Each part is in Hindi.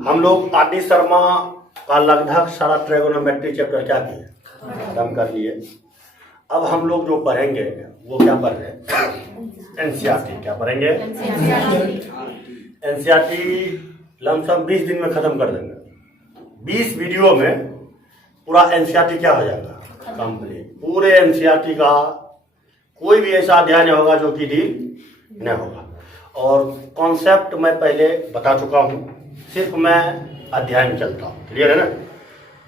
हम लोग आदि शर्मा का लगभग सारा ट्रायगोनोमेट्री चैप्टर क्या किए, खत्म कर लिए। अब हम लोग जो पढ़ेंगे वो क्या पढ़ रहे हैं, एनसीईआरटी। क्या पढ़ेंगे? एनसीईआरटी लमसम 20 दिन में खत्म कर देंगे। 20 वीडियो में पूरा एनसीईआरटी क्या हो जाएगा, कंप्लीट। पूरे एनसीईआरटी का कोई भी ऐसा अध्याय नहीं होगा जो कि डील नहीं होगा। और कॉन्सेप्ट मैं पहले बता चुका हूँ, सिर्फ मैं अध्याय में चलता हूँ। क्लियर है ना?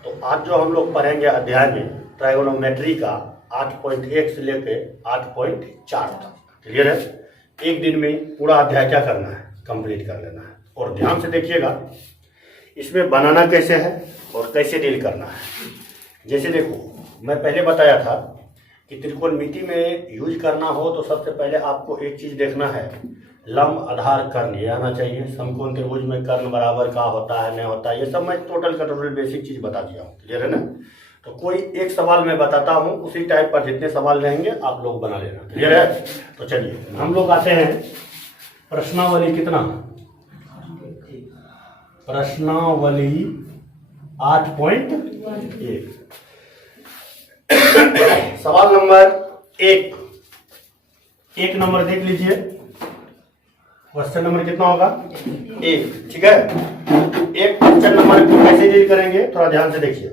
तो आज जो हम लोग पढ़ेंगे अध्याय में ट्रायगोनोमेट्री का 8.1 से लेके 8.4 तक। क्लियर है? एक दिन में पूरा अध्याय क्या करना है, कंप्लीट कर लेना है। और ध्यान से देखिएगा इसमें बनाना कैसे है और कैसे डील करना है। जैसे देखो, मैं पहले बताया था कि त्रिकोणमिति में यूज करना हो तो सबसे पहले आपको एक चीज देखना है, लंब आधार कर्ण ये आना चाहिए। समकोण त्रिभुज में कर्ण बराबर का होता है नहीं होता है, ये सब मैं टोटल का टोटल बेसिक चीज बता दिया हूँ। क्लियर है ना? तो कोई एक सवाल मैं बताता हूँ, उसी टाइप पर जितने सवाल रहेंगे आप लोग बना लेना। क्लियर है? तो चलिए हम लोग आते हैं प्रश्नावली कितना, प्रश्नावली 8.1। सवाल नंबर 1 नंबर देख लीजिए। क्वेश्चन नंबर कितना होगा, 1। ठीक है, एक क्वेश्चन नंबर को कैसे डील करेंगे थोड़ा ध्यान से देखिए।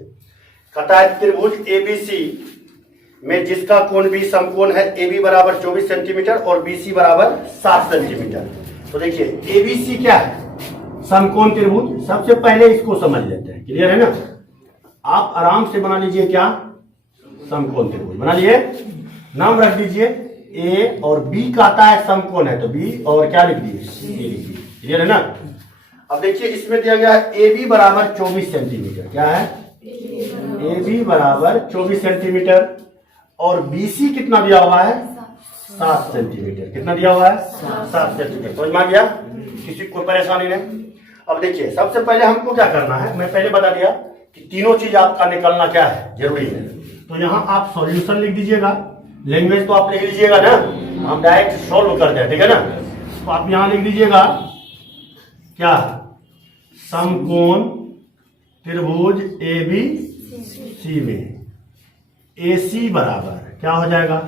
कहता है त्रिभुज एबीसी में जिसका कोण भी समकोण है, AB बराबर 24 सेंटीमीटर और BC बराबर 7 सेंटीमीटर। तो देखिए एबीसी क्या है, समकोण त्रिभुज। सबसे पहले इसको समझ लेते हैं। क्लियर है ना? आप आराम से बना लीजिए क्या, समकोण त्रिभुज बना लिए। नाम रख दीजिए A और B का आता है समकोण है तो B, और क्या लिख दिए, C लिख दिए। क्लियर है ना? अब देखिए इसमें दिया गया है AB बराबर 24 सेंटीमीटर। क्या है, AB बराबर 24 सेंटीमीटर और BC कितना दिया हुआ है, 7 सेंटीमीटर। कितना दिया हुआ है, 7 सेंटीमीटर। समझ में आ गया? किसी को परेशानी नहीं। अब देखिए सबसे पहले हमको क्या करना है, मैं पहले बता दिया कि तीनों चीज आपका निकलना क्या है, जरूरी है। तो यहाँ आप सॉल्यूशन लिख दीजिएगा, लैंग्वेज तो आप लिख लीजिएगा ना, हम डायरेक्ट सॉल्व करते हैं। ठीक है ना? तो आप यहाँ लिख दीजिएगा क्या, समकोण त्रिभुज ABC में AC बराबर क्या हो जाएगा,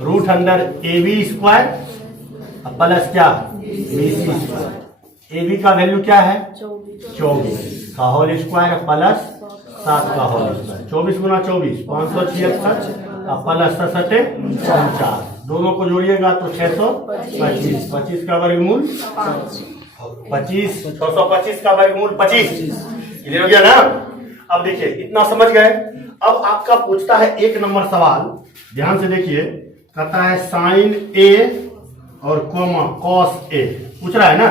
√AB स्क्वायर प्लस क्या, BC स्क्वायर। AB का वैल्यू क्या है, 24 का होल स्क्वायर प्लस 7 का होल स्क्वायर। 24 गुना 24 576 प्लस 49, दोनों को जोड़िएगा तो 625। 25 का वर्गमूल 25, 625 का वर्गमूल 25। क्लियर हो गया ना? अब देखिए इतना समझ गए। अब आपका पूछता है 1 नंबर सवाल, ध्यान से देखिए। कहता है साइन A और कोमा कॉस A पूछ रहा है ना।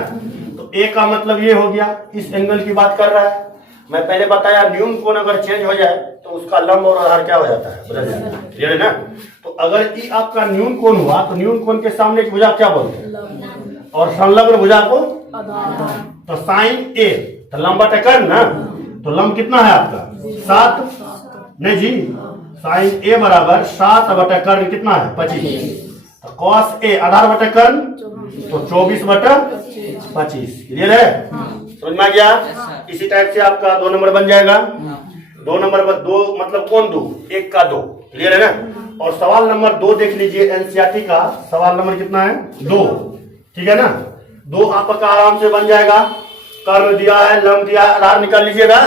तो A का मतलब ये हो गया, इस एंगल की बात कर रहा है। मैं पहले बताया न्यून कोण अगर चेंज हो जाए तो उसका लंब और आधार क्या हो जाता है, बदल जाता है। क्लियर है ना? तो अगर ई आपका न्यून कोण हुआ तो न्यून कोण के सामने की भुजा क्या बोलते हैं, और संलग्न भुजा को आधार। तो साइन A तो लंब बटे कर्ण ना, तो लंब कितना है आपका 7 नहीं जी, साइन A बराबर 7 बटे कर्ण कितना है 25। तो कॉस A आधार बटे कर्ण तो 24 बटे 25। क्लियर है? समझ में आ गया? इसी टाइप से आपका 2 नंबर बन जाएगा। 2 नंबर पर 2 मतलब कौन 2, 1 का 2। क्लियर है ना? और सवाल नंबर 2 देख लीजिए एनसीईआरटी का। सवाल नंबर कितना है, 2। ठीक है ना? 2 आपका आराम से बन जाएगा। कर्ण दिया है, लंब दिया है, आधार निकाल लीजिएगा।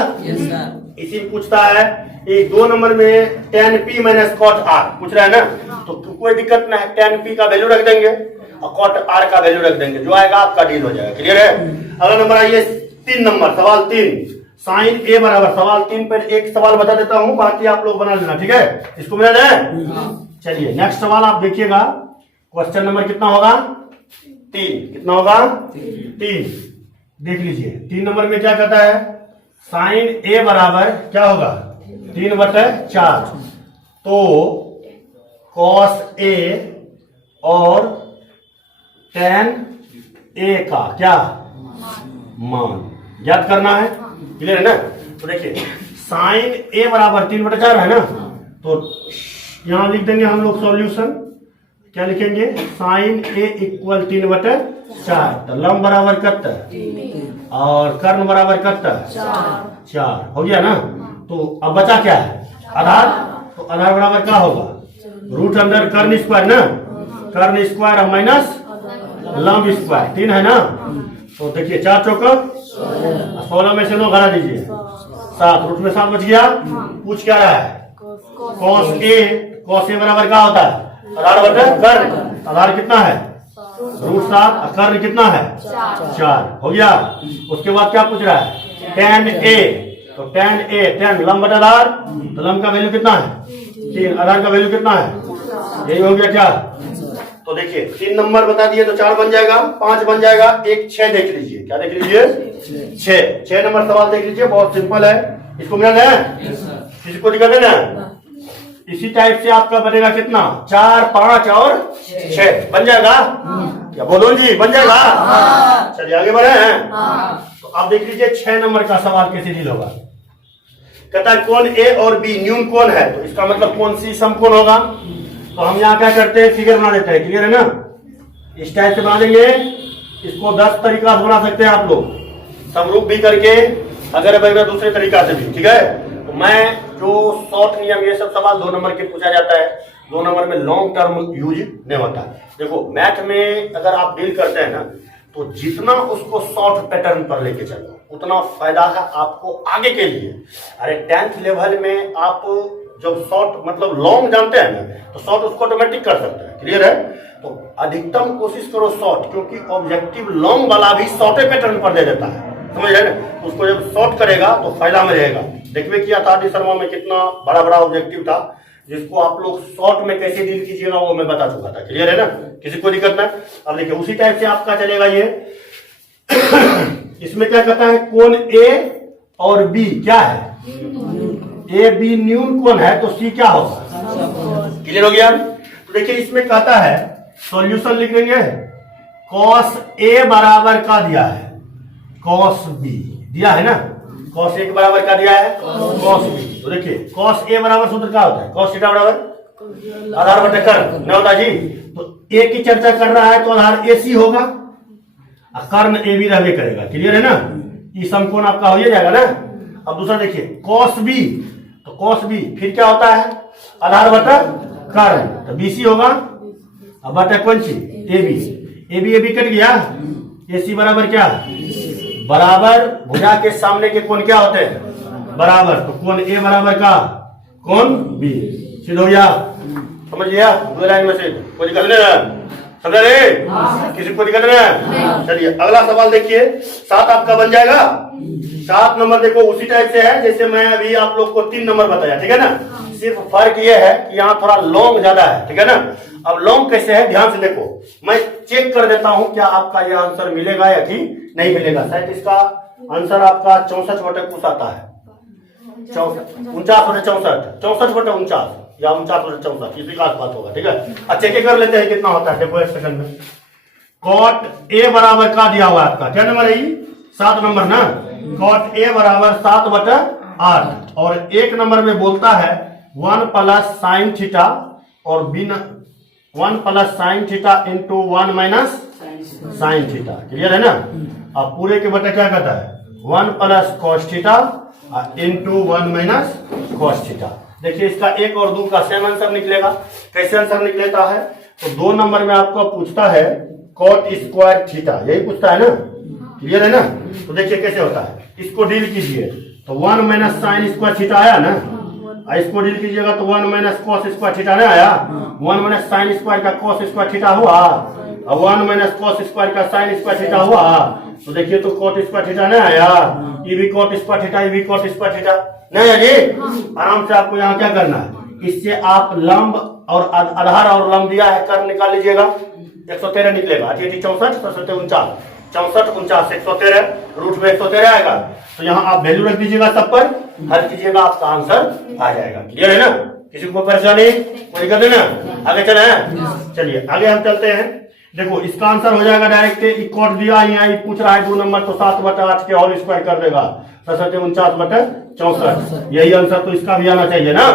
इसी में पूछता है 2 नंबर में tan P minus cot R पूछ रहा है ना, तो कोई दिक्कत नहीं है, tan P का वैल्यू रख देंगे और cot R का वैल्यू रख देंगे, जो आएगा आपका डील हो जाएगा। क्लियर है? अगला नंबर आइए 3 नंबर, सवाल 3। साइन A बराबर, सवाल 3 पर एक सवाल बता देता हूं, बाकी आप लोग बना लेना। ठीक है? इसको मिला जाए। चलिए नेक्स्ट सवाल आप देखिएगा। क्वेश्चन नंबर कितना होगा, 3। कितना होगा, 3 देख लीजिए। 3 नंबर में क्या कहता है, साइन A बराबर क्या होगा 3/4। तो कॉस A और tan A का क्या मान ज्ञात करना है। क्लियर है ना? तो देखिए साइन A बराबर 3/4 है ना, तो यहां लिख देंगे हम लोग सॉल्यूशन। क्या लिखेंगे, साइन A इक्वल 3/4 4, तो लंब बराबर कितना और कर्ण बराबर कितना 4 हो गया ना। तो अब बचा क्या है आधार, तो आधार बराबर क्या होगा रूट अंडर कर्ण स्क्वायर ना, कर्ण स्क्वायर माइनस लंब स्क्वायर 3 है ना। तो देखिए 4 चौका 16 में से 9 घटा दीजिए 7, रूट में 7 बच गया। पूछ क्या रहा है कॉस ए बराबर क्या होता है आधार बटा कर्ण, आधार कितना है रूट 7, कर्ण कितना है 4 हो गया। उसके बाद क्या पूछ रहा है tan a, तो tan a tan लंब बटा आधार, तो लंब का वैल्यू कितना है 3, आधार का वैल्यू कितना है यही हो गया 4। तो देखिए 3 नंबर बता दिए तो 4 बन जाएगा, 5 बन जाएगा, 1 6 देख लीजिए, क्या देख लीजिए 6 नंबर सवाल देख लीजिए, बहुत सिंपल है। इसको मिला है किसी को दिक्कत है ना। इसी टाइप से आपका बनेगा कितना 4 5 और 6 बन जाएगा क्या बोलो जी बन जाएगा। चलिए आगे बढ़े हैं। तो आप देख लीजिए 6 नंबर का सवाल कैसे डील होगा। कहता है कोण ए और बी न्यून कोण है, तो इसका मतलब कौन सी समकोण होगा। तो हम यहाँ क्या करते हैं फिगर बना देते हैं, क्लियर है ना। इस टाइप से बना देंगे, इसको 10 तरीका से बना सकते हैं आप लोग, समरूप भी करके अगर वगैरह दूसरे तरीका से भी, ठीक है। तो मैं जो शॉर्ट नियम ये सब सवाल 2 नंबर के पूछा जाता है, 2 नंबर में लॉन्ग टर्म यूज नहीं होता। देखो मैथ में अगर आप डील करते हैं ना, तो जितना उसको शॉर्ट पैटर्न पर लेके चलो उतना फायदा है आपको आगे के लिए। अरे 10th लेवल में आप जब शॉर्ट मतलब लॉन्ग जानते हैं ना, तो शॉर्ट उसको ऑटोमेटिक कर सकते हैं, क्लियर है। तो अधिकतम कोशिश करो शॉर्ट, क्योंकि ऑब्जेक्टिव लॉन्ग वाला भी शॉर्टे पैटर्न पर दे देता है, समझ रहे ना। उसको जब शॉर्ट करेगा तो फायदा में रहेगा। देखिए किया था शर्मा में कितना बड़ा बड़ा ऑब्जेक्टिव था, जिसको आप लोग शॉर्ट में कैसे डील कीजिएगा वो मैं बता चुका था, क्लियर है ना, किसी को दिक्कत ना। अब देखिए उसी टाइप से आपका चलेगा ये इसमें क्या कहता है कोण ए और बी क्या है, ए बी न्यून कोण है, तो सी क्या होगा, क्लियर हो गया। तो देखिए इसमें कहता है सॉल्यूशन लिख देंगे, कॉस ए बराबर का दिया है कॉस बी दिया है ना, कॉस ए के बराबर का दिया है कॉस बी। तो देखिए कॉस ए बराबर सूत्र क्या होता है कॉस थीटा बराबर आधार बटा कर्ण नहीं होता जी। तो ए की चर्चा कर रहा है तो आधार ए सी होगा, कर्ण ए बी रहबे करेगा, क्लियर है ना। ये समकोण आपका हो जाएगा ना। अब दूसरा देखिए कॉस बी, तो कॉस बी फिर क्या होता है आधार बटा कर्ण, तो बीसी होगा, अब बटा कौन सी ए बी कट गया, ए सी बराबर क्या बराबर भुजा के सामने के कोण क्या होते हैं बराबर, तो कोण ए बराबर का कोण बी, सिद्ध हो गया, समझ लिया दो लाइन में से। कोई दिक्कत नहीं समझ रहे, किसी को दिक्कत नहीं। चलिए अगला सवाल देखिए, 7 आपका बन जाएगा। 7 नंबर देखो उसी टाइप से है जैसे मैं अभी आप लोग को 3 नंबर बताया, ठीक है ना। सिर्फ फर्क ये है कि यहाँ थोड़ा लॉन्ग ज्यादा है, ठीक है ना। अब लॉन्ग कैसे है ध्यान से देखो, मैं चेक कर देता हूं क्या आपका यह आंसर मिलेगा या कि नहीं मिलेगा। शायद इसका आंसर आपका 64 कुछ आता है, 49/64 या 49/64 किसी का बात होगा, ठीक है। अच्छा चेक कर लेते हैं कितना होता है, देखो 1 सेकंड में। कॉट ए बराबर का दिया हुआ आपका क्या नंबर है 7 नंबर ना, कॉट ए बराबर 7/8 और 1 नंबर में बोलता है 1 + sin थीटा और बिना 1 + sin theta into 1 - sin theta, clear है ना। अब पूरे के बटे क्या कहता है 1 + cos theta into 1 - cos theta. देखिए इसका 1 और 2 का सेम आंसर निकलेगा। कैसे आंसर निकलेता है, तो 2 नंबर में आपको पूछता है cot स्क्वायर थीटा, यही पूछता है ना, क्लियर है ना। तो देखिए कैसे होता है, इसको डील कीजिए तो 1 - sin स्क्वायर थीटा आया ना, इसको डील कीजिएगा तो 1 - cos स्क्वायर थीटा नहीं आया, 1 - sin स्क्वायर का cos स्क्वायर थीटा हुआ और 1 - cos स्क्वायर का sin स्क्वायर थीटा हुआ। तो देखिए तो cot स्क्वायर थीटा नहीं आया, ये भी cot स्क्वायर थीटा, ये भी cot स्क्वायर थीटा नहीं है जी। आराम से आपको यहाँ क्या करना है, इससे आप लंब और आधार और लंब दिया है कर निकाल लीजिएगा, 113 निकलेगा। 64 67 49 64 49 113 रूट में 113 आएगा। तो यहाँ आप वैल्यू रख दीजिएगा, सब पर हल कीजिएगा, आपका आंसर आ जाएगा, क्लियर है ना। किसी को परेशानी कोई दिक्कत ना, आगे चले हैं। चलिए आगे हम चलते हैं। देखो इसका आंसर हो जाएगा डायरेक्ट, कॉट दिया यहाँ पूछ रहा है 2 नंबर, तो 7/8 के होल स्क्वायर कर देगा 49/64, यही आंसर तो इसका भी आना चाहिए ना,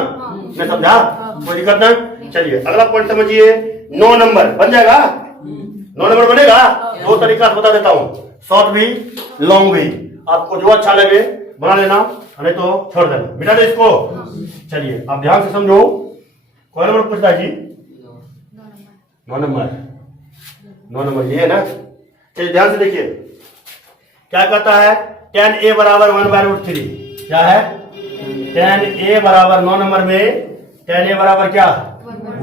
मैं समझा, कोई दिक्कत ना। चलिए अगला पॉइंट समझिए, 9 नंबर बन जाएगा 9 नंबर बनेगा। दो तरीका बता देता हूं, शॉर्ट भी लॉन्ग भी, आपको जो अच्छा लगे बना लेना, नहीं तो छोड़ देना, मिटा दे इसको। चलिए आप ध्यान से समझो, कौन नंबर पूछता है जी? 9 नंबर। 9 नंबर ये है ना। चलिए ध्यान से देखिए क्या कहता है, tan a बराबर 1/√3। क्या है? tan a बराबर 9 नंबर में tan a बराबर क्या?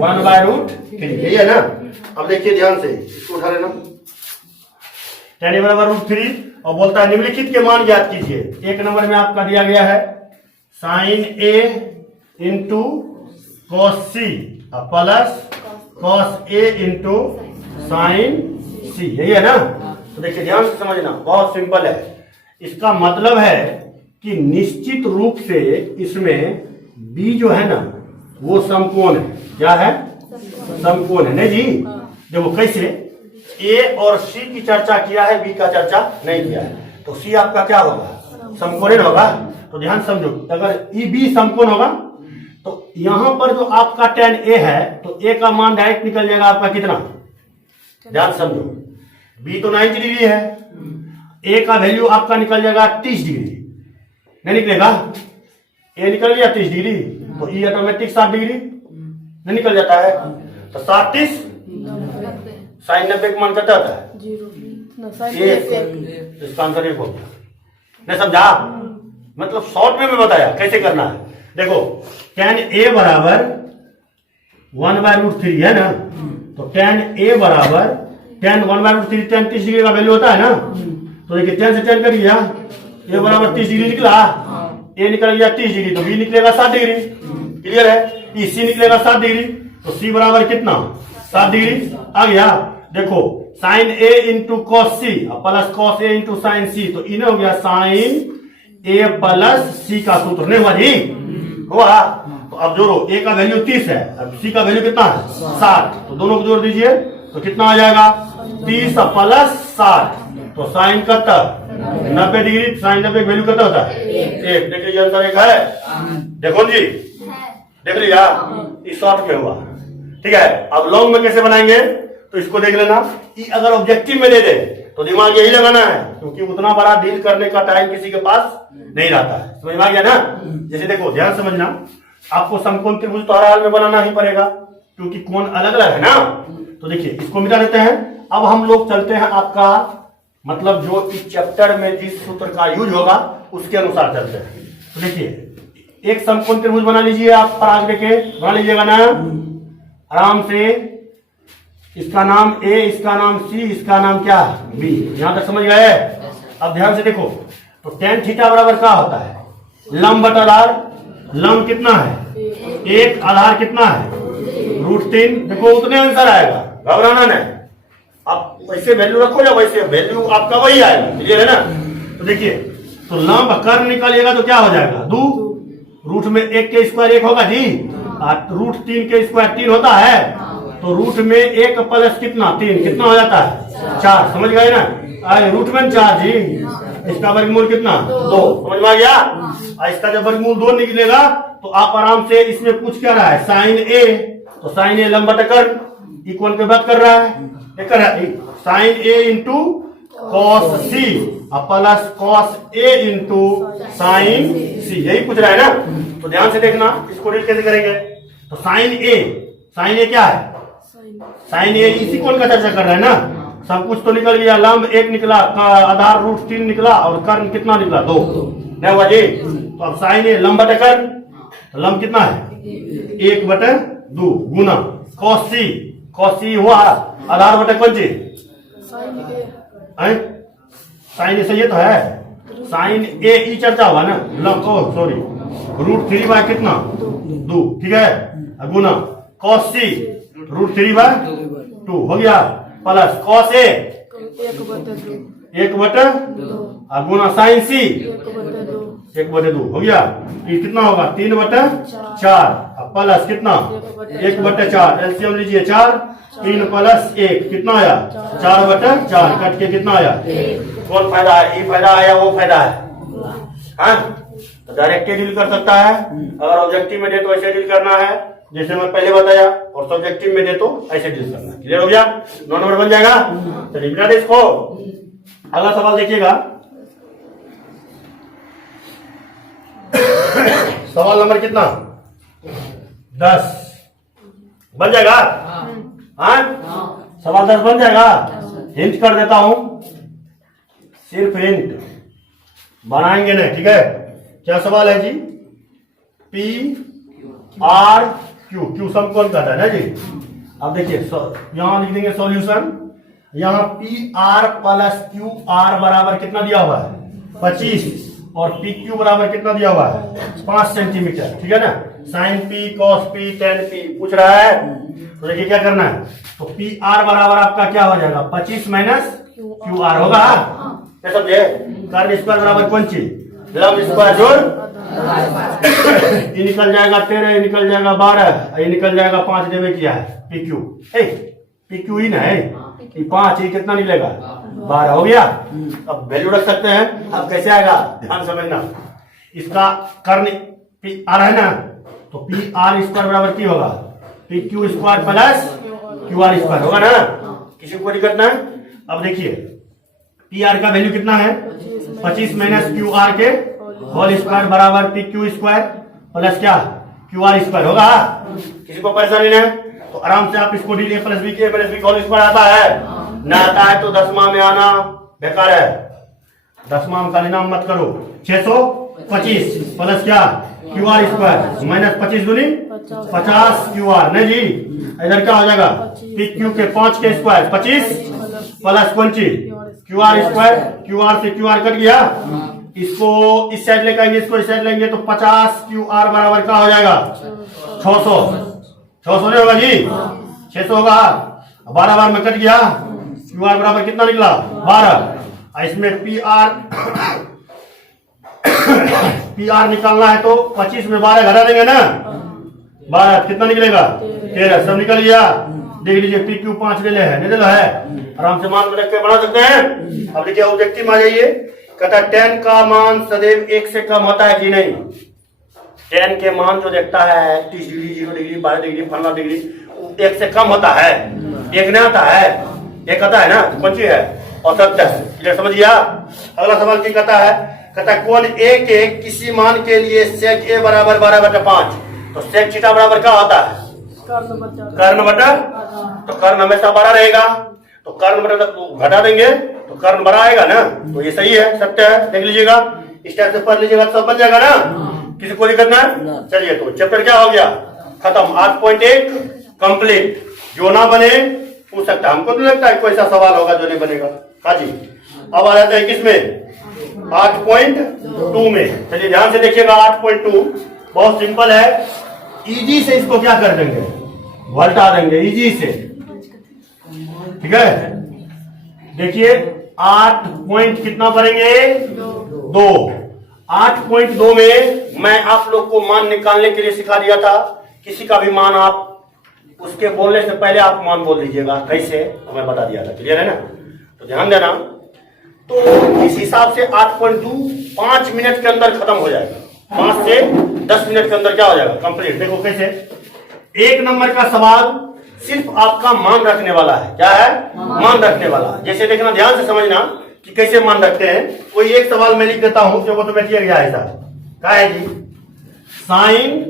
1/√3, यही है ना। अब देखिए ध्यान से, इसको उठा लेना। tan a बराबर √3 और बोलता है निम्नलिखित के मान ज्ञात कीजिए। एक नंबर में आपका दिया गया है sin a into cos c plus cos a into sin c, यही है ना। तो देखिए ध्यान से समझना, बहुत सिंपल है। इसका मतलब है कि निश्चित रूप से इसमें b जो है ना वो समकोण है। क्या है? समकोण है, नहीं जी। देखो कैसे, a और c की चर्चा किया है, b का चर्चा नहीं किया है, तो c आपका क्या होगा? समकोण होगा। तो ध्यान समझो, अगर ई बी समकोण होगा तो यहां पर जो आपका tan a है तो a का मान डायरेक्ट निकल जाएगा आपका कितना? ध्यान समझो, b तो 90 डिग्री है, a का वैल्यू आपका निकल जाएगा 30 डिग्री, नहीं निकलेगा? a निकल गया 30 डिग्री तो e ऑटोमेटिक 60 डिग्री नहीं निकल जाता है। तो 60 sin 90 का मान कितना होता है? एक। इसका आंसर 1 हो गया। नहीं समझा? मतलब शॉर्ट में मैं बताया कैसे करना है। देखो tan a बराबर 1/√3 है ना, तो tan a बराबर tan 1/√3 tan 30 डिग्री का वैल्यू होता है ना। तो देखिए tan से tan कर दिया, a बराबर 30 डिग्री निकला, a निकल गया 30 डिग्री, तो b निकलेगा 60 डिग्री। क्लियर है? c निकलेगा 60 डिग्री, तो c बराबर कितना? 60 डिग्री आ गया। देखो sin a into cos c plus cos a into sin c, तो इन्हें हो गया sin a प्लस c का सूत्र, नहीं हुआ जी? हुआ। तो अब जोड़ो, a का वैल्यू 30 है, अब c का वैल्यू कितना है? 60, तो दोनों को जोड़ दीजिए तो कितना आ जाएगा? 30 प्लस 60, तो साइन कितना? 90 डिग्री। साइन 90 की वैल्यू कितना होता है? 1। देखिए आंसर 1 है। देखो जी, देख लिया, इस शॉर्ट में हुआ। ठीक है, अब लॉन्ग में कैसे बनाएंगे तो इसको देख लेना। कि अगर ऑब्जेक्टिव में दे दे तो दिमाग यही लगाना है, क्योंकि उतना बड़ा डील करने का टाइम किसी के पास नहीं रहता है। समझ में आ गया ना? जैसे देखो ध्यान समझना, आपको समकोण त्रिभुज तो हर हाल में बनाना ही पड़ेगा, क्योंकि कोण अलग अलग है ना। तो देखिए इसको मिटा देते हैं। अब हम लोग चलते हैं आपका मतलब जो इस चैप्टर में जिस सूत्र का यूज होगा उसके अनुसार चलते हैं। तो देखिए एक समकोण त्रिभुज बना लीजिए, आप पराग लेके बना लीजिएगा ना आराम से। इसका नाम A, इसका नाम C, इसका नाम क्या? B। यहां तक समझ गए? अब ध्यान से देखो, तो tan थीटा बराबर क्या होता है? लंब बटा आधार। लंब कितना है? 1, आधार कितना है? √3। देखो उतने आंसर आएगा, घबराना नहीं। आप वैसे वैल्यू रखो या वैसे वैल्यू आपका वही आएगा। क्लियर है ना? तो देखिए, तो लंब कर्ण निकालिएगा तो क्या हो जाएगा? 2। रूट में 1 के स्क्वायर 1 होगा जी, √3 के स्क्वायर 3 होता है, तो रूट में 1 प्लस कितना? 3, कितना हो जाता है? 4। समझ गए ना? रूट में 4 जी, इसका वर्गमूल कितना? 2। समझ में आ गया? इसका जब वर्गमूल 2 निकलेगा तो आप आराम से, इसमें पूछ क्या रहा है? साइन a, तो साइन a लंब बटा कर्ण इक्वल पे बात कर रहा है, sine a into cos c plus cos a into sine c, यही पूछ रहा है ना। तो ध्यान से देखना, इसको डील कैसे करेंगे। तो साइन a क्या है? साइन a इसी कोण का चर्चा कर रहे हैं ना। सब कुछ तो निकल गया, लंब 1 निकला, आधार √3 निकला और कर्ण कितना निकला? 2। नहीं हुआ जी? तो अब साइन a लंब बटा कर्ण, तो लंब कितना है? 1/2 गुना कॉस c हुआ आधार बटा कौन चीज? साइन ए, सही है तो है। साइन ए ई चर्चा हुआ ना, लंब, सॉरी, √3 बाय कितना? 2। ठीक है, गुना कॉस c √3/2 हो गया, plus cos A 1/2 Guna sign c 1/2 हो गया। ये कितना होगा? 3/4 प्लस कितना? 1/4। एलसीएम लीजिए 4, 3 प्लस 1 कितना आया? 4/4। कट के कितना आया? कौन फायदा है? ये फायदा आया, वो फायदा है? हाँ, तो डायरेक्ट डील कर सकता है। अगर ऑब्जेक्टिव में दे तो ऐसे डील करना है, जैसे मैं पहले बताया, और सब्जेक्टिव में दे तो ऐसे डील करना। क्लियर हो गया? 9 नंबर बन जाएगा। चलिए मिटा दे इसको। अगला सवाल देखिएगा, सवाल नंबर कितना? 10 बन जाएगा। हाँ, सवाल 10 बन जाएगा। हिंट कर देता हूं, सिर्फ हिंट, बनाएंगे ना। ठीक है, क्या सवाल है जी? पी आर क्यू, क्यू समकोण कहता है ना जी। अब देखिए यहां लिख देंगे सॉल्यूशन। यहां P R plus Q R बराबर कितना दिया हुआ है? 25, और पी क्यू बराबर कितना दिया हुआ है? 5 सेंटीमीटर। ठीक है ना? Sine P, cos P, tan P पूछ रहा है, तो देखिए क्या करना है। तो पी आर बराबर आपका क्या हो जाएगा? 25 माइनस क्यू आर होगा। क्या समझे? कर्ण स्क्वायर बराबर कौन चीज? लंब स्क्वायर जोड़ ये निकल जाएगा 13, ये निकल जाएगा 12, ये निकल जाएगा 5 देवे किया है पी क्यू। पी क्यू ही ना है, ये 5, ये कितना निकलेगा? 12 हो गया। अब वैल्यू रख सकते हैं। अब कैसे आएगा ध्यान समझना। इसका कर्ण पी आर है ना, तो पी आर स्क्वायर बराबर की होगा? P Q square plus Q R square होगा ना। किसी को दिक्कत ना है? अब देखिए पी आर का वैल्यू कितना है? 25 माइनस क्यू आर के होल स्क्वायर बराबर पी क्यू स्क्वायर प्लस क्या? क्यू आर स्क्वायर होगा। किसी को परेशानी नहीं है तो आराम से आप इसको डी प्लस बी के होल स्क्वायर आता है ना? आता है तो दसवां में आना बेकार है। दसवां का नाम मत करो। 625 प्लस क्या? क्यू आर स्क्वायर माइनस 25 दूनी 50 क्यू आर नहीं जी। इधर क्या हो जाएगा? पी क्यू के 5 के स्क्वायर 25 प्लस कौन चीज? Q R square. Q R से क्यू आर कट गया। इसको इस साइड लेकर आएंगे, इसको इस साइड लेंगे तो 50 क्यू आर बराबर क्या हो जाएगा? 600। 600 नहीं होगा जी, 600 होगा। 12 बार में कट गया। क्यू आर बराबर कितना निकला? 12। इसमें पी आर निकालना है तो 25 में 12 घटा देंगे ना। 12 कितना निकलेगा? 13। सब निकल गया। देख लीजिए पी क्यू 5 ले है, नहीं ले है। आराम से मान रख के बना सकते हैं। अब देखिए ऑब्जेक्टिव में आ जाइए। कहता tan का मान सदैव 1 से कम होता है कि नहीं? tan के मान जो देखता है 30 डिग्री, 0 डिग्री, 12 डिग्री, 15 डिग्री, 1 से कम होता है। 1 नहीं आता है, 1 आता है ना। कौन सी है? औसत है। क्लियर समझ गया? अगला सवाल क्या कहता है? कहता है कोण ए के किसी मान के लिए sec a बराबर 12/5। तो sec थीटा बराबर क्या होता है? कर्ण बटा। तो कर्ण हमेशा बड़ा रहेगा, तो कर्ण बटा घटा देंगे तो कर्ण बड़ा आएगा ना। तो ये सही है, सत्य है। देख लीजिएगा, इस टाइप से पढ़ लीजिएगा, सब बन जाएगा ना। किसी को दिक्कत ना? चलिए तो चैप्टर क्या हो गया? खत्म। 8.1 कंप्लीट। जो ना बने पूछ सकता है। हमको तो लगता है कोई ऐसा सवाल होगा जो नहीं बनेगा। हाँ जी। अब आ जाता है किसमें? 8.2 में। चलिए ध्यान से देखिएगा। 8.2 बहुत सिंपल है। इजी से इसको क्या कर देंगे? घटा देंगे इजी से। ठीक है, देखिए 8 पॉइंट कितना भरेंगे? 2। 8.2 में मैं आप लोग को मान निकालने के लिए सिखा दिया था। किसी का भी मान आप उसके बोलने से पहले आप मान बोल दीजिएगा। कैसे हमें बता दिया था। क्लियर है ना? तो ध्यान देना। तो इस हिसाब से 8.2 5 मिनट के अंदर खत्म हो जाएगा। 5 से 10 मिनट के अंदर क्या हो जाएगा? कंप्लीट। देखो कैसे। 1 नंबर का सवाल सिर्फ आपका मान रखने वाला है। क्या है? मान रखने वाला। जैसे देखना, ध्यान से समझना कि कैसे मान रखते हैं। कोई एक सवाल मैं लिख देता हूं जो तो बैठिए गया है। क्या है जी? साइन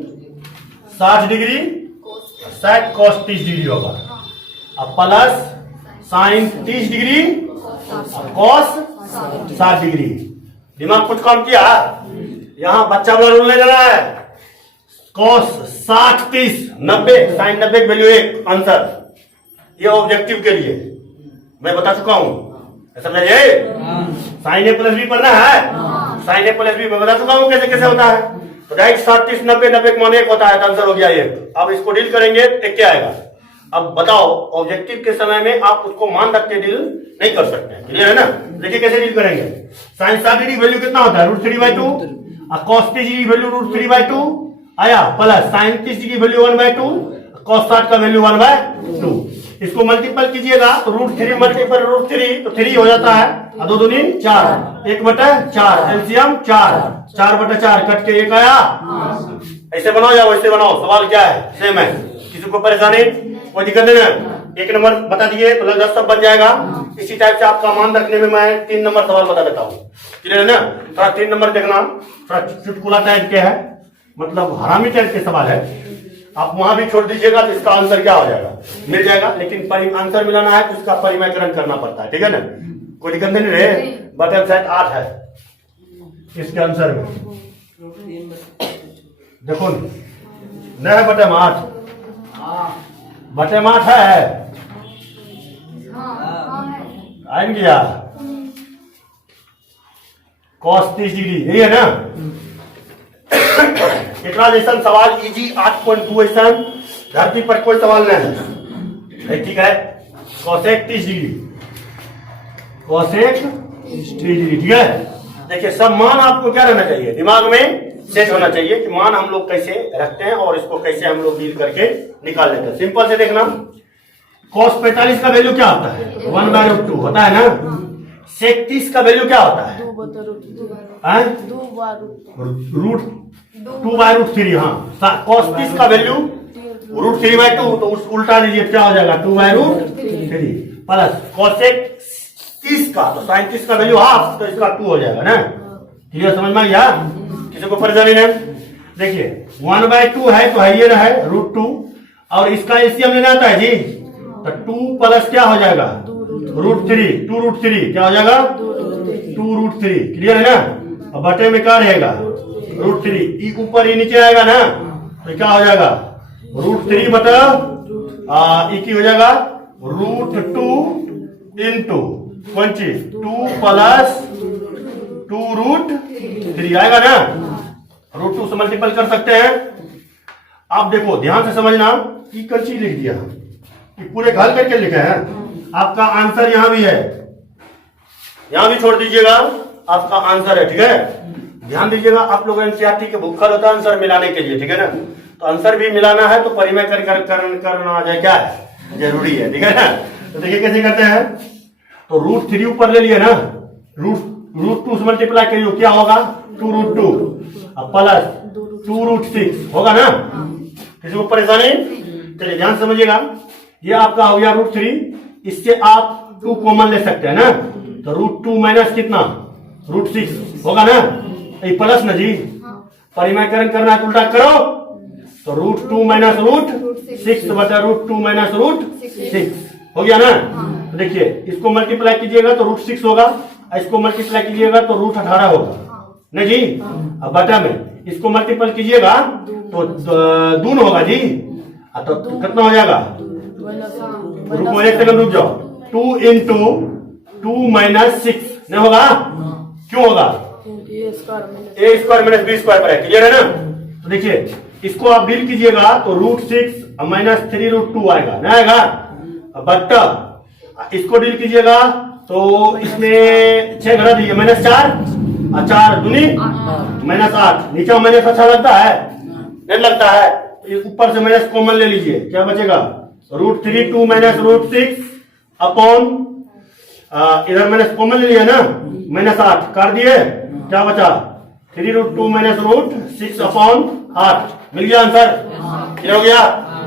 60 डिग्री, सेक कॉस 30 डिग्री होगा। अब plus sign 30 degree, cos 60 degree. दिमाग कुछ काम किया? यहां बच्चा वाला रूल नहीं लेना है। कॉस 60 30 90, साइन 90 की वैल्यू 1 आंसर। ये ऑब्जेक्टिव के लिए मैं बता चुका हूं। समझिए? साइन ए प्लस बी पढ़ना है। साइन ए प्लस बी मैं बता चुका हूं कैसे कैसे होता है। तो डायरेक्ट 60 30 90 90 का मान 1 होता है, तो आंसर हो गया 1। अब इसको डील करेंगे, एक क्या आएगा? अब बताओ, ऑब्जेक्टिव के समय में आप उसको मान रख के डील नहीं कर सकते। क्लियर है ना? देखिए कैसे डील करेंगे। साइन 60 डिग्री वैल्यू कितना होता है? √3/2। कॉस 30 डिग्री वैल्यू √3/2 आया, plus sign 30 degree value 1/2, cos 60 का वैल्यू 1/2। इसको मल्टीपल कीजिएगा तो √3 मल्टीपल √3 तो 3 हो जाता है। 2 दूनी 4, 1/4 एलसीएम 4, 4/4 कट के 1 आया। ऐसे बनाओ या वैसे बनाओ, सवाल क्या है, सेम है, किसी को परेशानी कोई दिक्कत नहीं है। एक नंबर बता दिए तो लगभग सब बन जाएगा। इसी टाइप से आपका मान रखने में मैं 3 नंबर सवाल बता देता हूँ, क्लियर है ना। थोड़ा 3 नंबर देखना, थोड़ा चुटकुला टाइप के है, मतलब हरामी टाइप के सवाल है। आप वहां भी छोड़ दीजिएगा तो इसका आंसर क्या हो जाएगा, मिल जाएगा, लेकिन आंसर मिलाना है तो इसका परिमयकरण करना पड़ता है, ठीक है ना। कोई दिक्कत नहीं रहे। बटन शायद 8 है इसके आंसर में, देखो नहीं है बटन 8, बटन 8 है, आएंगे गया cos 30 डिग्री, यही है ना। इतना जैसा सवाल इजी 8.2 ऐसा धरती पर कोई सवाल नहीं है, ठीक है। cosec 30 डिग्री, cosec 30 डिग्री, ठीक है। देखिए सब मान आपको क्या रहना चाहिए, दिमाग में सेट होना चाहिए कि मान हम लोग कैसे रखते हैं और इसको कैसे हम लोग डील करके निकाल लेते हैं। सिंपल से देखना, cos 45 का वैल्यू क्या होता है, 1/√2 होता है ना। sec 30 का वैल्यू क्या होता है, √2/√3। हाँ, cos 30 का वैल्यू √3/2, तो उस उल्टा लीजिए क्या हो जाएगा, 2/√3 प्लस cosec 30 का, तो sin 30 का वैल्यू हाफ, तो इसका 2 हो जाएगा ना। क्लियर, समझ में आ गया, किसी को परेशानी नहीं। देखिए 1/2 है तो है ये रहा है √2, और इसका एलसीएम लेना आता है जी, तो 2 प्लस क्या हो जाएगा, √3, 2√3 क्या हो जाएगा, 2√3, क्लियर है ना। और बटे में क्या रहेगा, √3, ऊपर ही नीचे आएगा ना, तो क्या हो जाएगा, √3 बटा ई की हो जाएगा √2 इंटू 2 प्लस 2√3 आएगा ना। √2 से मल्टीपल कर सकते हैं। आप देखो ध्यान से समझना, कि कंची लिख दिया कि पूरे घल करके लिखे हैं। आपका आंसर यहां भी है, यहां भी छोड़ दीजिएगा, आपका आंसर है, ठीक है। ध्यान दीजिएगा, आप लोग एनसीईआरटी के भूखल होता है आंसर मिलाने के लिए, ठीक है ना। तो आंसर भी मिलाना है तो परिमय करना जाए क्या है, जरूरी है, ठीक है ना। तो देखिए कैसे करते हैं, तो √3 ऊपर ले लिए ना, √2 से मल्टीप्लाई करिए क्या होगा, 2√2 प्लस 2√6 होगा ना। किसी को परेशानी, चलिए ध्यान समझिएगा, ये आपका हो गया √3, इससे आप 2 कॉमन ले सकते हैं ना, तो √2 माइनस कितना, √6 होगा ना, ये प्लस ना जी, परिमयकरण करना है तो उल्टा करो, तो √2 माइनस √6 बटा √2 माइनस √6 हो गया ना। तो देखिए इसको मल्टीप्लाई कीजिएगा तो √6 होगा, इसको मल्टीप्लाई कीजिएगा तो √18 होगा ना जी। अब बटा में इसको मल्टीपल कीजिएगा तो दून होगा जी, तो कितना हो जाएगा, रुको एक सेकंड रुक जाओ, 2 इंटू 2 माइनस 6 नहीं होगा, क्यों होगा, a² माइनस b² पर है, क्लियर है ना। तो देखिए इसको आप डील कीजिएगा तो √6 माइनस 3√2 आएगा, नहीं आएगा। बट्टा इसको डील कीजिएगा तो इसमें 6 घटा दीजिए, -4 और 4 दूनी -8, नीचे माइनस अच्छा लगता है, नहीं लगता है, ऊपर से माइनस कॉमन ले लीजिए, क्या बचेगा, √3 2 माइनस √6 अपॉन इधर माइनस कॉमन ले लिया ना, -8 कर दिए, क्या बचा, 3√2 माइनस √6 अपॉन 8, मिल गया आंसर, क्लियर हो गया।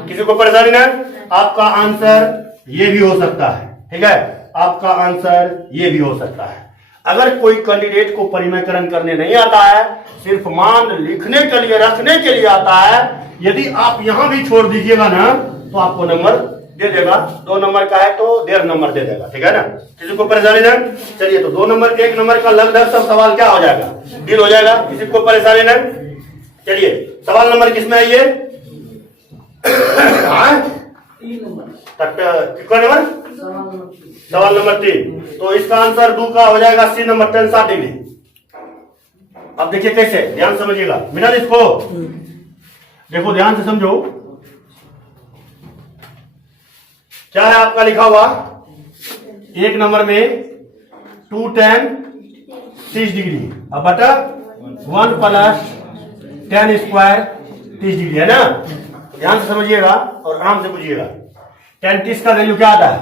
किसी को परेशानी ना, आपका आंसर ये भी हो सकता है, ठीक है, आपका आंसर ये भी हो सकता है। अगर कोई कैंडिडेट को परिमयकरण करने नहीं आता है, सिर्फ मान लिखने के लिए रखने के लिए आता है, यदि आप यहां भी छोड़ दीजिएगा ना तो आपको नंबर दे देगा, 2 नंबर का है तो 1.5 नंबर दे देगा, ठीक है ना। किसी को परेशानी ना, चलिए तो 2 नंबर 1 नंबर का लगभग सब सवाल क्या हो जाएगा, डील हो जाएगा, किसी को परेशानी ना। चलिए सवाल नंबर किसमें है ये, कितना नंबर, सवाल नंबर 3, तो इसका आंसर 2 का हो जाएगा सी नंबर 10 60 डिग्री। अब देखिए कैसे, ध्यान समझिएगा, मिला इसको, देखो ध्यान से समझो, क्या है आपका लिखा हुआ, 1 नंबर में 2 tan 30 डिग्री, अब बटा 1 प्लस tan स्क्वायर 30 डिग्री है ना। ध्यान से समझिएगा और आराम से बुझिएगा, tan 30 का वैल्यू क्या आता है,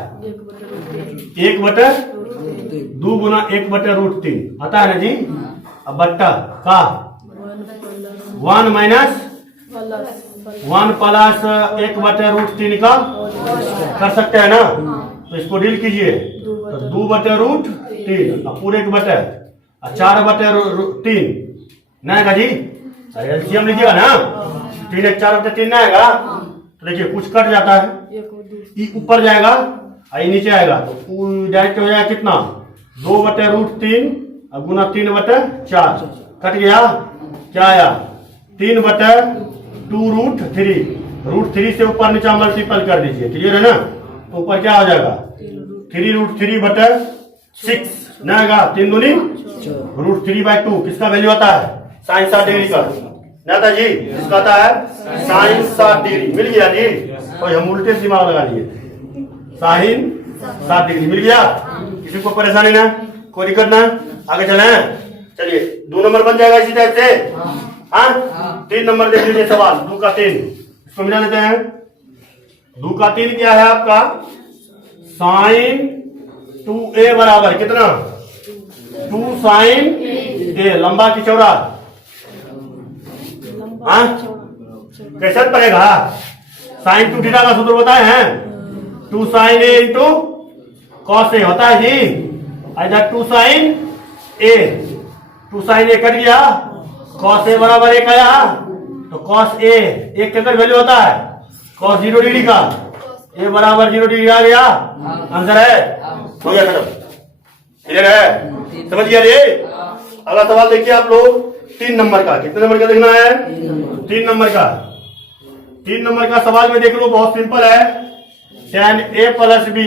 1/2 गुना 1/√3 आता है ना जी। अब बट्टा का 1 माइनस 1 प्लस 1/√3 का कर सकते हैं ना। तो इसको डील कीजिए, तो 2/√3 पूरे के बटे 4/3 ना आएगा जी। एलसीएम लीजिएगा ना, 3 1 4/3 ना आएगा। तो देखिए कुछ कट जाता है, ई ऊपर जाएगा और नीचे आएगा, तो डायरेक्ट हो जाएगा कितना 2/√3 गुना 3/4 कट गया, क्या आया 3/2√3। √3 से ऊपर नीचे मल्टीपल कर दीजिए, क्लियर है ना। तो ऊपर क्या हो जाएगा 3√3/6 ना आएगा, 3 दूनी √3/2 किसका वैल्यू आता है साइन 60 डिग्री का ना था जी। किसका आता है साइन 60 डिग्री। मिल गया जी, और हम उल्टे दिमाग लगा लिए, साइन 60 डिग्री मिल गया। किसी को परेशानी ना, कोई दिक्कत ना, आगे चले। चलिए 2 नंबर बन जाएगा इसी टाइप से। हाँ 3 नंबर देख लीजिए सवाल 2 का 3, इसको मिला देते हैं। 2 का 3 क्या है आपका साइन 2a बराबर कितना 2 साइन a, लंबा की चौड़ा। हाँ कैसे पड़ेगा, साइन 2 थीटा का सूत्र बताए हैं 2 sine a into cos a होता है जी। इधर 2 sine a, 2 sine a cut गया, कॉस a बराबर 1 आया। तो कॉस a एक का वैल्यू होता है कॉस 0 डिग्री का, a बराबर 0 डिग्री आ गया, आंसर है, हो गया खत्म। क्लियर है, समझ गया ये। अगला सवाल देखिए आप लोग 3 नंबर का, कितने नंबर का देखना है 3 नंबर का। 3 नंबर का सवाल में देख लो, बहुत सिंपल है। tan a प्लस b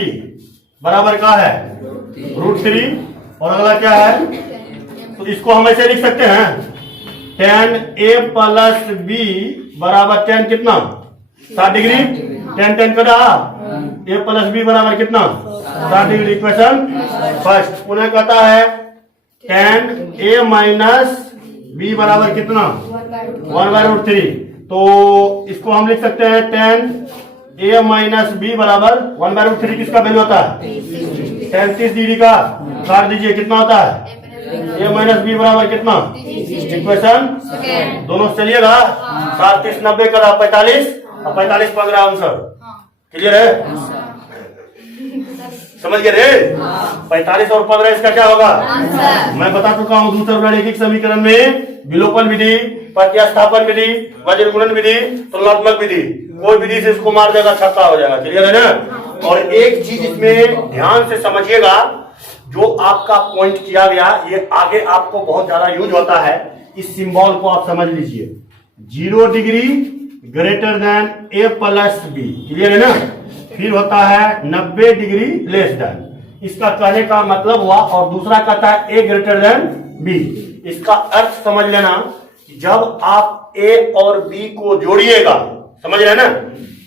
बराबर का है √3, और अगला क्या है, तो इसको हम ऐसे लिख सकते हैं tan a प्लस b बराबर tan कितना 60 डिग्री, tan कटा, a प्लस b बराबर कितना 60 डिग्री। इक्वेशन फर्स्ट पुनः कहता है tan a माइनस b बराबर कितना 1/√3। तो इसको हम लिख सकते हैं tan a माइनस b बराबर 1/√3 किसका वैल्यू होता है tan 30 डिग्री का, काट दीजिए कितना होता है a माइनस b बराबर कितना। इक्वेशन दोनों चलिएगा, 7 30 90 करा 45 और 45 15 आंसर। क्लियर है, समझ गए रे। 45 और 15 इसका क्या होगा मैं बता चुका हूँ। दूसरा रैखिक समीकरण में विलोपन विधि, प्रतिस्थापन विधि, वज्र गुणन विधि, तुलनात्मक विधि, कोई विधि से इसको मार देगा छक्का हो जाएगा। क्लियर है ना। और एक चीज इसमें ध्यान से समझिएगा, जो आपका पॉइंट किया गया ये आगे आपको बहुत ज्यादा यूज होता है। इस सिंबल को आप समझ लीजिए, 0 degree greater than a plus B, clear है ना। फिर होता है 90 डिग्री लेस देन, इसका कहने का मतलब हुआ। और दूसरा कहता है a ग्रेटर देन b। इसका अर्थ समझ लेना, जब आप a और b को जोड़िएगा, समझ रहे ना,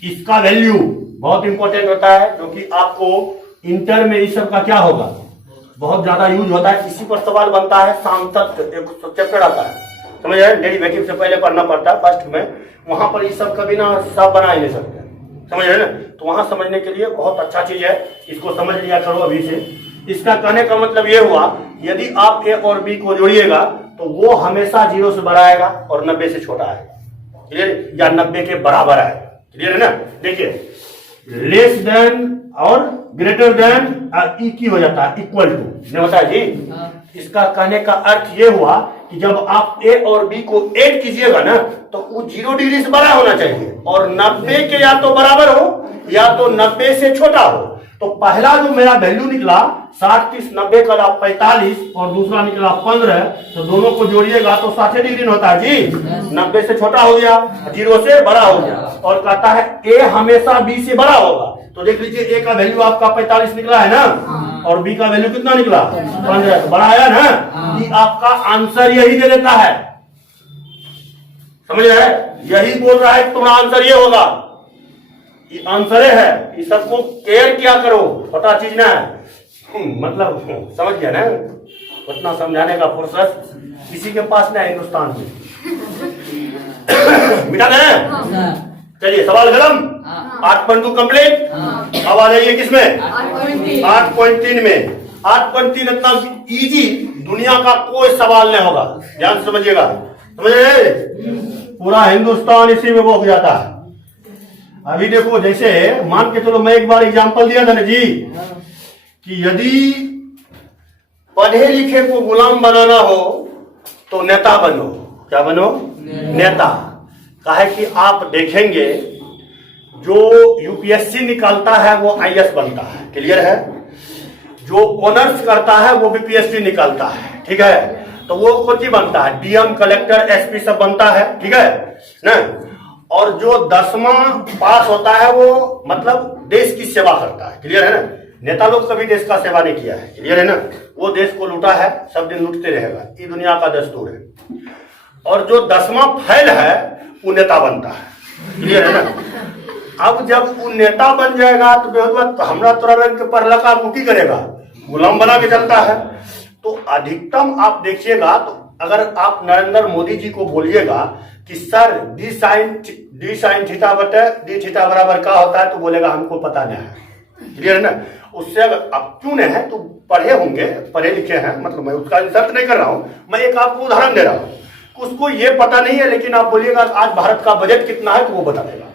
इसका वैल्यू बहुत इंपॉर्टेंट होता है, क्योंकि आपको इंटर में इस सब का क्या होगा बहुत ज्यादा यूज होता है। इसी पर सवाल बनता है, सांख्यिक एक चैप्टर आता है, समझ रहे, डेरिवेटिव से पहले पढ़ना पड़ता है फर्स्ट में, वहां पर इस सब कभी ना सब बना ही नहीं सकते, समझ रहे ना। तो वहां समझने के लिए बहुत अच्छा चीज है, इसको समझ लिया करो अभी से। इसका कहने का मतलब ये हुआ, यदि आप a और b को जोड़िएगा तो वो हमेशा 0 से बड़ा आएगा और 90 से छोटा आएगा, क्लियर, या 90 के बराबर आएगा। क्लियर है ना। देखिए लेस देन और ग्रेटर देन ई की हो जाता है इक्वल टू, ने होता है जी। इसका कहने का अर्थ ये हुआ कि जब आप a और b को ऐड कीजिएगा ना, तो वो 0 डिग्री से बड़ा होना चाहिए और 90 के या तो बराबर हो या तो 90 से छोटा हो। तो पहला जो मेरा वैल्यू निकला 60 30 90 का 45 और दूसरा निकला 15, तो दोनों को जोड़िएगा तो 60 डिग्री होता है जी। 90 से छोटा हो गया, 0 से बड़ा हो गया, और कहता है a हमेशा b से बड़ा होगा। तो देख लीजिए a का वैल्यू आपका 45 निकला है ना, और b का वैल्यू कितना निकला 15, तो बड़ा आया ना। कि आपका आंसर यही दे देता है, समझ रहे, यही बोल रहा है तुम्हारा आंसर ये होगा, ये आंसर है। इस सबको केयर किया करो, पता चीज ना है, मतलब समझ गया ना। उतना समझाने का फुर्सत किसी के पास नहीं हिंदुस्तान में। मिटा दें। चलिए सवाल खत्म, 8.2 कंप्लीट। अब आ जाइए किसमें 8.3 में। 8.3 इतना इजी दुनिया का कोई सवाल नहीं होगा, ध्यान समझिएगा, समझ रहे, पूरा हिंदुस्तान इसी में वो हो जाता है। अभी देखो, जैसे मान के चलो, मैं एक बार एग्जांपल दिया था ना जी, कि यदि पढ़े लिखे को गुलाम बनाना हो तो नेता बनो। क्या बनो? नेता। काहे कि आप देखेंगे जो यूपीएससी निकालता है वो आईएएस बनता है, क्लियर है। जो ऑनर्स करता है वो बीपीएससी निकालता है, ठीक है, तो वो कोची बनता है, डीएम, कलेक्टर, एसपी सब बनता है, ठीक है ना। और जो 10वां पास होता है वो मतलब देश की सेवा करता है, क्लियर है ना। नेता लोग कभी देश का सेवा नहीं किया है, क्लियर है ना। वो देश को लूटा है, सब दिन लूटते रहेगा, ये दुनिया का दस्तूर है। और जो 10वां फेल है वो नेता बनता है, क्लियर है ना। अब जब वो नेता बन जाएगा तो हमरा तोरा रंग के पढ़ लगा वो की करेगा, गुलाम बना के चलता है। तो अधिकतम आप देखिएगा, तो अगर आप नरेंद्र मोदी जी को बोलिएगा कि सर डी साइन थीटा बटे डी थीटा बराबर क्या होता है, तो बोलेगा हमको पता नहीं है, क्लियर है ना। उससे अगर आप क्यों नहीं है, तो पढ़े होंगे, पढ़े लिखे हैं, मतलब मैं उसका इंसल्ट नहीं कर रहा हूं, मैं एक आपको उदाहरण दे रहा हूं। उसको ये पता नहीं है, लेकिन आप बोलिएगा आज भारत का बजट कितना है, तो वो बता देगा,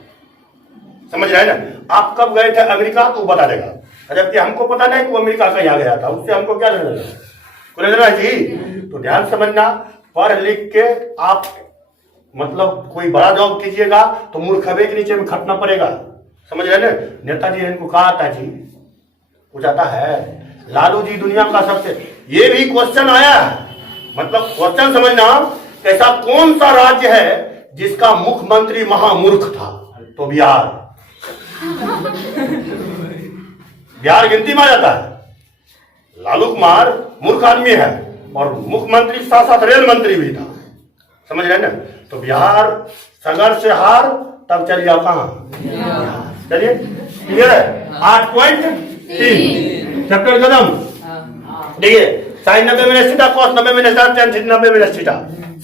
समझ रहे हैं ना। आप कब गए थे अमेरिका, तो वो बता देगा। जबकि हमको पता नहीं कि वो अमेरिका का यहाँ गया था, उससे हमको क्या लेना जी। तो ध्यान समझना, पढ़ लिख के आप मतलब कोई बड़ा जॉब कीजिएगा तो मूर्खबे के नीचे में खटना पड़ेगा, समझ रहे ना। नेताजी इनको कहा आता जी, पूछाता है लालू जी दुनिया का सबसे, ये भी क्वेश्चन आया है, मतलब क्वेश्चन समझना, ऐसा कौन सा राज्य है जिसका मुख्यमंत्री महामूर्ख था, तो बिहार। बिहार गिनती में आ जाता है। लालू कुमार मूर्ख आदमी है और मुख्यमंत्री साथ साथ रेल मंत्री भी था, समझ रहे ना। तो बिहार सगर से हार, तब चल जाओ कहां, चलिए क्लियर है। 8.3 चैप्टर खत्म। देखिए sine 90 minus theta, cos 90 minus tan 90 minus theta,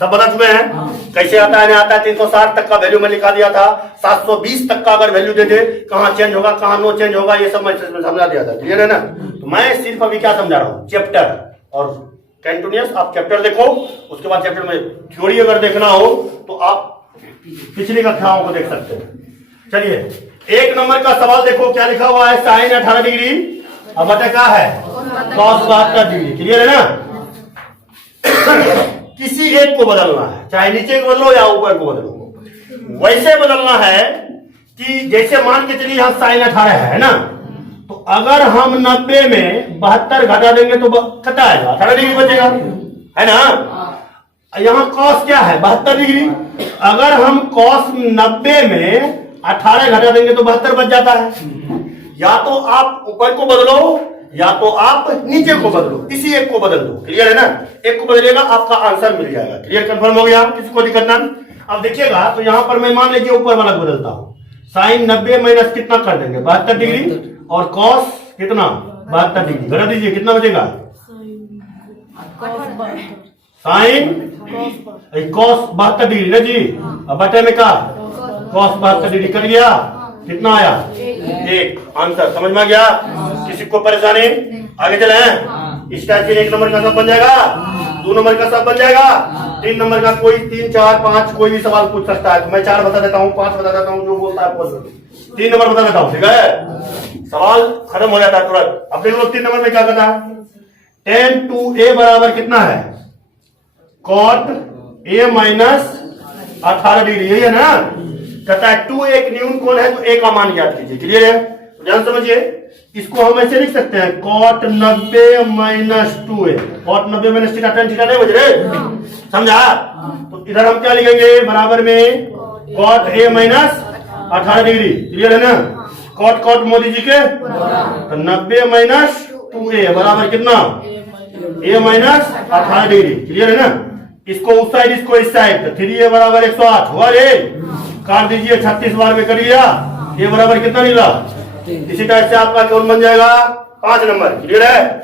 सब बता चुके हैं। कैसे आता है नहीं आता है। 360 तक का वैल्यू में लिखा दिया था, 720 तक का अगर वैल्यू दे दे, कहां चेंज होगा कहां नो चेंज होगा, ये सब मैं समझा दिया था, क्लियर है ना। तो मैं सिर्फ अभी क्या समझा रहा हूं, चैप्टर और कंटिन्यूअस। आप चैप्टर देखो, उसके बाद चैप्टर में थ्योरी अगर देखना हो तो आप पिछली कक्षाओं को देख सकते हैं। चलिए 1 नंबर का सवाल देखो, क्या लिखा हुआ है, साइन 18 डिग्री अब बता क्या है, कॉस 72 डिग्री, क्लियर है ना। किसी एक को बदलना है, चाहे नीचे को बदलो या ऊपर को बदलो। वैसे बदलना है कि जैसे मान के चलिए यहां साइन 18 है ना, तो अगर हम 90 में 72 घटा देंगे तो कितना आएगा, 18 डिग्री बचेगा, है ना। यहां कॉस क्या है, 72 डिग्री। अगर हम कॉस 90 में 18 घटा देंगे तो 72 बच जाता है। या तो आप ऊपर को बदलो या तो आप नीचे को बदलो, किसी एक को बदल दो, क्लियर है ना। एक को बदलेगा आपका आंसर मिल जाएगा, क्लियर, कंफर्म हो गया, किसी को दिक्कत ना। अब देखिएगा, तो यहां पर मैं मान लीजिए ऊपर वाला बदलता हूं, साइन 90 माइनस कितना कर देंगे, 72 डिग्री, और कॉस कितना 72 डिग्री, घटा दीजिए, कितना बचेगा, साइन कॉस 72 डिग्री ना जी। अब बटे में क्या, कॉस 72 डिग्री कर गया, कितना आया, 1 आंसर, समझ में आ गया। किसी को परेशानी, आगे चले हैं। इस टाइप से 1 नंबर का सब बन जाएगा, 2 नंबर का सब बन जाएगा, 3 नंबर का कोई 3, 4, 5 कोई भी सवाल पूछ सकता है। तो मैं 4 बता देता हूँ, 5 बता देता हूँ, जो बोलता है बोल। 3 नंबर बता देता हूँ, ठीक है, सवाल खत्म हो जाता है तुरंत। अब देख लो 3 नंबर में क्या कहता है, tan 2a बराबर कितना है, cot a माइनस 18 डिग्री, यही है ना। कहता है 2 एक न्यून कोण है, तो a का मान ज्ञात कीजिए, क्लियर है। तो ध्यान समझिए, इसको हम ऐसे लिख सकते हैं, cot 90 minus 2a, cot 90 minus theta tan theta नहीं बज रहे, समझा। तो इधर हम क्या लिखेंगे, बराबर में cot a minus 18 degree, clear है ना। कॉट कॉट मोदी जी के, तो 90 माइनस 2a बराबर कितना, a माइनस 18 डिग्री, क्लियर है ना। इसको उस साइड इसको इस साइड, तो 3a बराबर 108 हुआ रे, काट दीजिए, 36 बार में कर लिया, a बराबर कितना निकला। इसी टाइप से आपका कौन बन जाएगा, 5 नंबर, क्लियर है,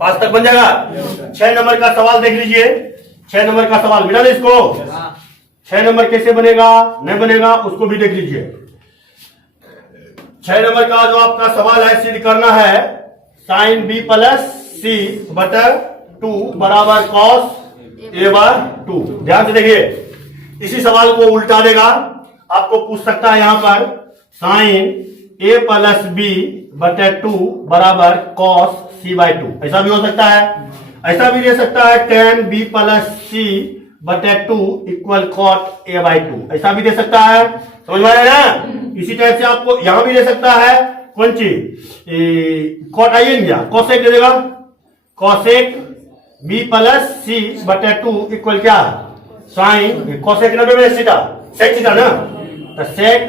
5 तक बन जाएगा। 6 नंबर का सवाल देख लीजिए, 6 नंबर का सवाल मिला ना इसको। 6 नंबर कैसे बनेगा नहीं बनेगा उसको भी देख लीजिए। 6 नंबर का जो आपका सवाल है, सिद्ध करना है साइन b प्लस c बटा 2 बराबर कॉस a बार 2। ध्यान से देखिए, इसी सवाल को उल्टा देगा, आपको पूछ सकता है यहां पर साइन a प्लस बी बटे 2 बराबर कॉस c बाई 2, ऐसा भी हो सकता है। ऐसा भी दे सकता है tan b प्लस c बटे 2 इक्वल कॉट a बाई 2, ऐसा भी दे सकता है। समझ में आया ना? इसी टाइप से आपको यहां भी दे सकता है कौन चीज, कॉट आइए क्या, कॉसेक दे देगा, कॉसेक b प्लस c बटे 2 इक्वल क्या, साइन कॉसेक 90 में सीधा सेक सीधा ना, तो सेक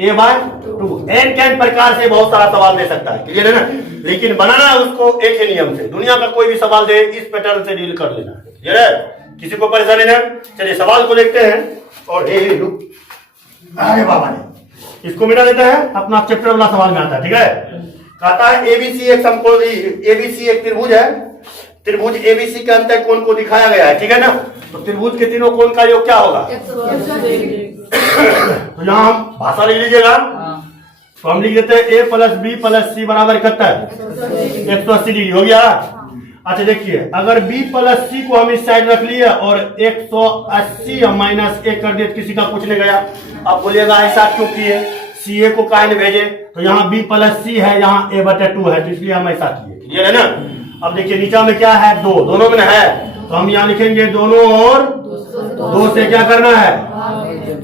a बाय 2। एन कैन प्रकार से बहुत सारा सवाल दे सकता है, क्लियर है ना? लेकिन बनाना है उसको एक ही नियम से, दुनिया का कोई भी सवाल दे इस पैटर्न से डील कर लेना, क्लियर है? किसी को परेशानी नहीं। चलिए सवाल को देखते हैं। और अरे बाबा ने इसको मिटा देते हैं, अपना चैप्टर वाला सवाल में आता है, ठीक है? कहता है एबीसी एक समकोण, एबीसी एक त्रिभुज है, त्रिभुज एबीसी के अंत कोण को दिखाया गया है, ठीक है ना? तो त्रिभुज के तीनों कोण का योग क्या होगा? तो यहां हम भाषा लिख लीजिएगा, तो हम लिख देते हैं ए प्लस बी प्लस सी बराबर 180 डिग्री हो गया। अच्छा देखिए, अगर b प्लस सी को हम इस साइड रख लिए और 180 माइनस 1 कर दिए, किसी का कुछ नहीं गया। अब बोलिएगा ऐसा क्यों किए, सी ए को काहे नहीं भेजे? तो यहाँ b प्लस सी है, यहाँ a बटे 2 है, तो इसलिए हम ऐसा किए, क्लियर है ना? अब देखिए नीचा में क्या है, 2, दोनों में है, तो हम यहाँ लिखेंगे दोनों और 2 से क्या करना है,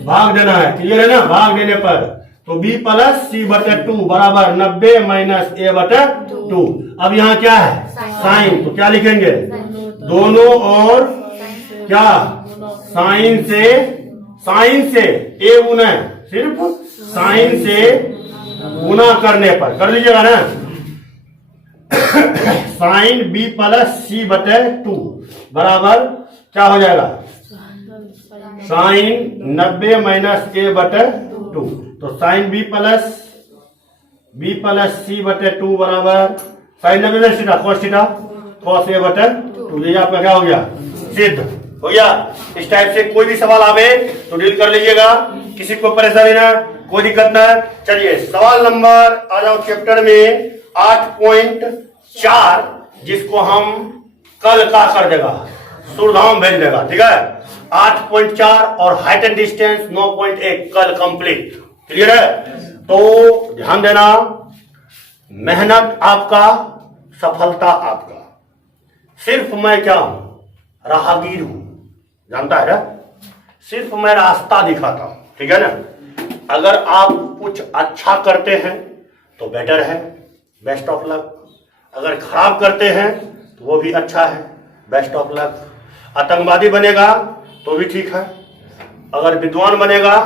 भाग देना है, क्लियर है ना? भाग देने पर तो b प्लस सी बटे 2 बराबर 90 माइनस a बटे 2। अब यहाँ क्या है, साइन, तो क्या लिखेंगे, दोनों और क्या, साइन से a गुना, सिर्फ साइन से गुना करने पर कर लीजिएगा ना, साइन b प्लस सी बटे 2 बराबर क्या हो जाएगा, साइन 90 माइनस a बटे 2। तो साइन b प्लस सी बटे 2 बराबर साइन 90 में सीधा कॉस थीटा कॉस a बटे 2। ये आपका क्या हो गया, सिद्ध हो गया। इस टाइप से कोई भी सवाल आवे तो डील कर लीजिएगा, किसी को परेशानी ना, कोई दिक्कत ना। चलिए सवाल नंबर आ जाओ चैप्टर में 8.4, जिसको हम कल का कर देगा, सुरधाम भेज देगा, ठीक है? 8.4 और हाइट एंड डिस्टेंस 9.1 कल कंप्लीट, क्लियर है? तो ध्यान देना, मेहनत आपका, सफलता आपका, सिर्फ मैं क्या हूं, राहगीर हूं, जानता है ना? सिर्फ मैं रास्ता दिखाता हूं, ठीक है ना? अगर आप कुछ अच्छा करते हैं तो बेटर है, बेस्ट ऑफ लक। अगर खराब करते हैं तो वो भी अच्छा है, बेस्ट ऑफ लक। आतंकवादी बनेगा तो भी ठीक है, अगर विद्वान बनेगा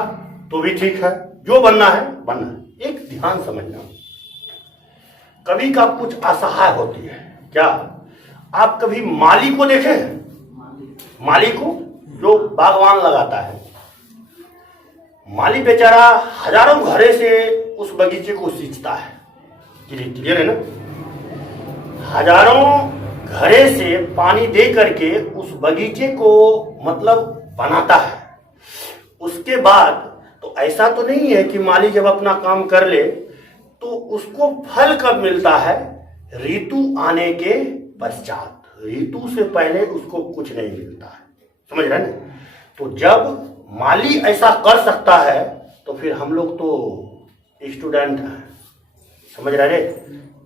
तो भी ठीक है, जो बनना है बनना है। एक ध्यान समझना, कभी का कुछ असहाय होती है क्या? आप कभी माली को देखे हैं? माली को जो बागवान लगाता है, माली बेचारा हजारों घरे से उस बगीचे को सींचता है, क्लियर है ना? हजारों घरे से पानी दे करके उस बगीचे को मतलब बनाता है। उसके बाद तो ऐसा तो नहीं है कि माली जब अपना काम कर ले तो उसको फल कब मिलता है, ऋतु आने के पश्चात, ऋतु से पहले उसको कुछ नहीं मिलता है, समझ रहे हैं? तो जब माली ऐसा कर सकता है तो फिर हम लोग तो स्टूडेंट हैं, समझ रहे?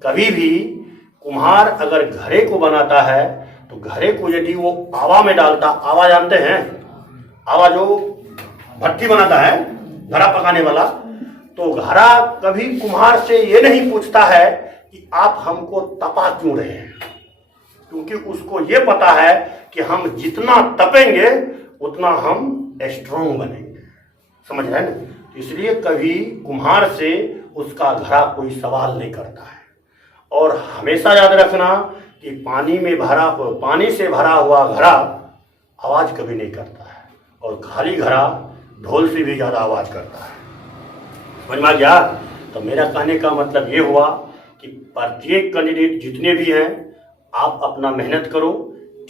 कभी भी कुम्हार अगर घड़े को बनाता है तो घड़े को यदि वो आवा में डालता, आवा जानते हैं, आवा जो भट्टी बनाता है घड़ा पकाने वाला, तो घड़ा कभी कुम्हार से ये नहीं पूछता है कि आप हमको तपा क्यों रहे हैं, क्योंकि उसको ये पता है कि हम जितना तपेंगे उतना हम स्ट्रॉन्ग बनेंगे, समझ रहे हैं ना? इसलिए कभी कुम्हार से उसका घड़ा कोई सवाल नहीं करता है। और हमेशा याद रखना कि पानी से भरा हुआ घड़ा आवाज कभी नहीं करता है, और खाली घड़ा ढोल से भी ज्यादा आवाज करता है, समझ में आ गया? तो मेरा कहने का मतलब ये हुआ कि प्रत्येक कैंडिडेट जितने भी हैं, आप अपना मेहनत करो,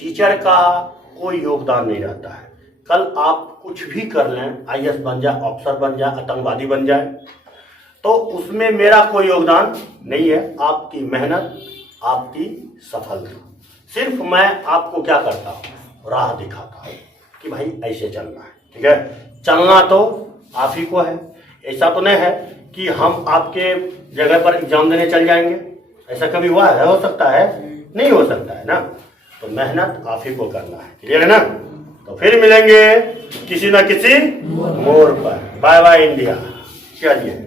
टीचर का कोई योगदान नहीं रहता है। कल आप कुछ भी कर लें, आईएएस बन जाए, अफसर बन जाए, आतंकवादी बन जाए, तो उसमें मेरा कोई योगदान नहीं है। आपकी मेहनत, आपकी सफलता, सिर्फ मैं आपको क्या करता हूँ, राह दिखाता हूँ कि भाई ऐसे चलना है। ठीक है। चलना तो आप ही को है, ऐसा तो नहीं है कि हम आपके जगह पर एग्जाम देने चल जाएंगे। ऐसा कभी हुआ है? हो सकता है? नहीं हो सकता है ना। तो मेहनत आप ही को करना है। क्लियर है ना? तो फिर मिलेंगे किसी ना किसी मोड़ पर। Bye bye India. चलिए।